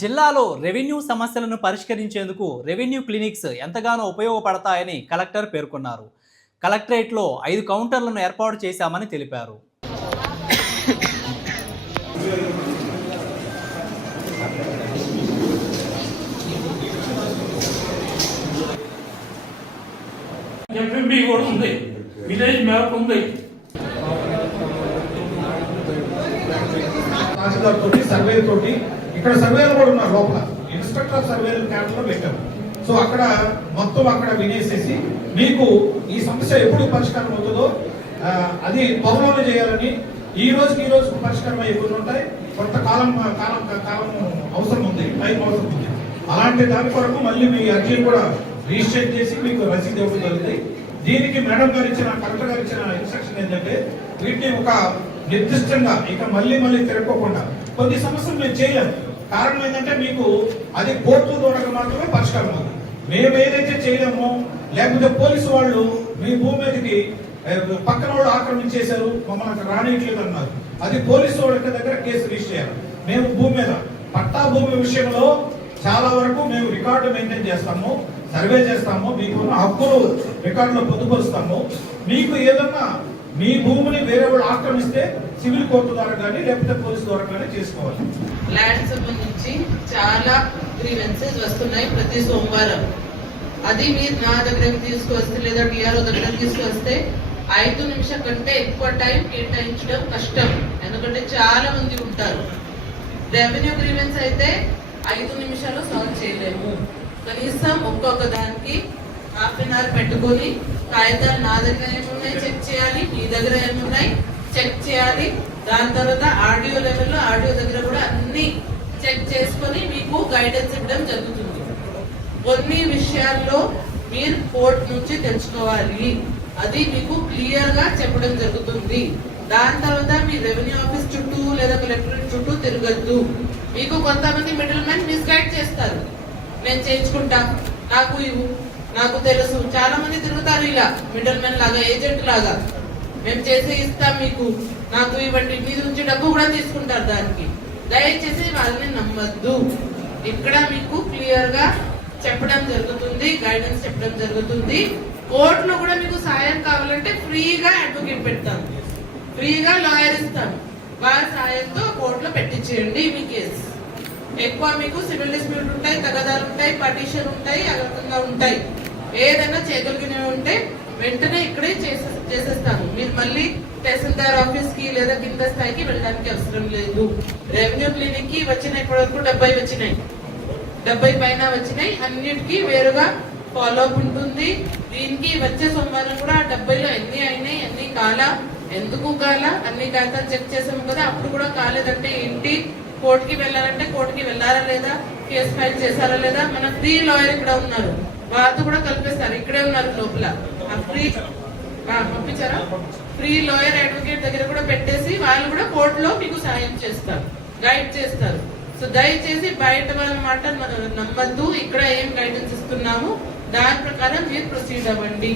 జిల్లాలో రెవెన్యూ సమస్యలను పరిష్కరించేందుకు రెవెన్యూ క్లినిక్స్ ఎంతగానో ఉపయోగపడతాయని కలెక్టర్ పేర్కొన్నారు. కలెక్టరేట్లో 5 కౌంటర్లను ఏర్పాటు చేశామని తెలిపారు. ఎఫ్ఎంబి కూడా ఉంది, విలేజ్ మ్యాప్ ఉంది. తహసీల్దార్ తోటి సర్వే తోటి ఇక్కడ సర్వేలు కూడా ఉన్నారు. లోపల ఇన్స్పెక్టర్ ఆఫ్ సర్వేలు క్యాడర్లో పెట్టాము. సో అక్కడ మొత్తం అక్కడ వినేసేసి మీకు ఈ సమస్య ఎప్పుడు పరిష్కారం అవుతుందో అది త్వరలోనే చేయాలని, ఈ రోజుకి పరిష్కారం అయిపోతూ ఉంటాయి. కొంత కాలం అవసరం ఉంది, టైం అవసరం ఉంది. అలాంటి దాని కొరకు మళ్ళీ మీ అర్జీలు కూడా రిజిస్టర్ చేసి మీకు రసీదు ఇవ్వడం జరుగుతుంది. దీనికి మేడం గారు ఇచ్చిన, కలెక్టర్ గారు ఇచ్చిన ఇన్స్ట్రక్షన్ ఏంటంటే వీటిని ఒక నిర్దిష్టంగా ఇక మళ్ళీ తిరగకుండా కొన్ని సమస్యలు మేము చేయలేము. కారణం ఏంటంటే మీకు అది కోర్టు ద్వారా మాత్రమే పరిష్కారం అవుతుంది. మేము ఏదైతే చేయలేమో, లేకపోతే పోలీసు వాళ్ళు మీ భూమి మీదకి పక్కన వాళ్ళు ఆక్రమించేశారు, మమ్మల్ని రానియట్లేదు అన్నారు, అది పోలీసు వాళ్ళ దగ్గర కేసు రిజిస్టర్ చేయాలి. మేము భూమి మీద పట్టా భూమి విషయంలో చాలా వరకు మేము రికార్డు మెయింటైన్ చేస్తాము, సర్వే చేస్తాము, మీకు హక్కులు రికార్డులో పొందుపరుస్తాము. మీకు ఏదన్నా మీ భూమిని వేరే వాళ్ళు ఆక్రమిస్తే సివిల్ కోర్టు ద్వారా కానీ లేకపోతే పోలీసు ద్వారా కానీ చేసుకోవాలి. ల్యాండ్ సంబంధించి చాలా గ్రీవెన్సెస్ వస్తున్నాయి ప్రతి సోమవారం. అది మీరు నా దగ్గరకు తీసుకొస్తే లేదా టీఆర్ఓ దగ్గర తీసుకొస్తే 5 నిమిషాల కంటే ఎక్కువ టైం కేటాయించడం కష్టం, ఎందుకంటే చాలా మంది ఉంటారు. రెవెన్యూ గ్రీవెన్స్ అయితే 5 నిమిషాలు సాల్వ్ చేయలేము. కనీసం ఒక్కొక్క దానికి ½ an hour పెట్టుకొని కాగితాలు నా దగ్గర ఏమున్నాయి చెక్ చేయాలి, మీ దగ్గర ఏమున్నాయి చెక్ చేయాలి. దాని తర్వాత ఆడియో లెవెల్లో ఆడియో దగ్గర కూడా అన్ని చెక్ చేసుకొని మీకు గైడెన్స్ ఇవ్వడం జరుగుతుంది. కొన్ని విషయాల్లో మీరు కోర్టు నుంచి తెలుసుకోవాలి, అది మీకు క్లియర్ గా చెప్పడం జరుగుతుంది. దాని తర్వాత మీ రెవెన్యూ ఆఫీస్ చుట్టూ లేదా కలెక్టరేట్ చుట్టూ తిరగద్దు. మీకు కొంతమంది మిడిల్ మ్యాన్ మిస్గైడ్ చేస్తారు, నేను చేయించుకుంటా, నాకు ఇవ్వు, నాకు తెలుసు. చాలా మంది తిరుగుతారు ఇలా మిడిల్ మ్యాన్ లాగా, ఏజెంట్ లాగా, మేము చేసి ఇస్తాం మీకు, నాకు ఇవ్వండి, మీ నుంచి డబ్బు కూడా తీసుకుంటారు దానికి. దయచేసి వాళ్ళని నమ్మద్దు. ఇక్కడ మీకు క్లియర్ గా చెప్పడం జరుగుతుంది, గైడెన్స్ చెప్పడం జరుగుతుంది. కోర్టులో కూడా మీకు సాయం కావాలంటే ఫ్రీగా అడ్వకేట్ పెడతాను, ఫ్రీగా లాయర్ ఇస్తాను, వారి సాయంతో కోర్టులో పెట్టించేయండి మీ కేసు. ఎక్కువ మీకు సివిల్ డిస్ప్యూట్ ఉంటాయి, తగాదాలు ఉంటాయి, పటిషన్ ఉంటాయి, ఆ రకంగా ఉంటాయి. ఏదైనా చేయగలిగినవి ఉంటే వెంటనే ఇక్కడే చేసేస్తాను. మీరు మళ్ళీ తహసీల్దార్ ఆఫీస్ కి లేదా కింద స్థాయికి వెళ్ళడానికి అవసరం లేదు. రెవెన్యూ క్లినిక్ కి వచ్చిన ఇప్పటివరకు 70 వచ్చినాయి, 70 పైన వచ్చినాయి. అన్నిటికీ వేరుగా ఫాలో అప్ ఉంటుంది. దీనికి వచ్చే సోమవారం కూడా 70లో ఎన్ని అయినాయి, ఎన్ని కాలా, ఎందుకు కాలా, అన్ని ఖాతాలు చెక్ చేసాము కదా, అప్పుడు కూడా కాలేదంటే ఏంటి, కోర్టుకి వెళ్ళాలంటే కోర్టుకి వెళ్ళారా లేదా, కేసు ఫైల్ చేశారా లేదా. మన ఫ్రీ లాయర్ ఇక్కడ ఉన్నారు, వారితో కూడా కల్పిస్తారు, ఇక్కడే ఉన్నారు లోపల. ఫ్రీ పంపించారా, ఫ్రీ లాయర్ అడ్వకేట్ దగ్గర కూడా పెట్టేసి వాళ్ళు కూడా కోర్టులో మీకు సాయం చేస్తారు, గైడ్ చేస్తారు. సో దయచేసి బయట వాళ్ళ మాట నమ్మద్దు. ఇక్కడ ఏం గైడెన్స్ ఇస్తున్నాము దాని ప్రకారం మీరు ప్రొసీడ్ అవ్వండి.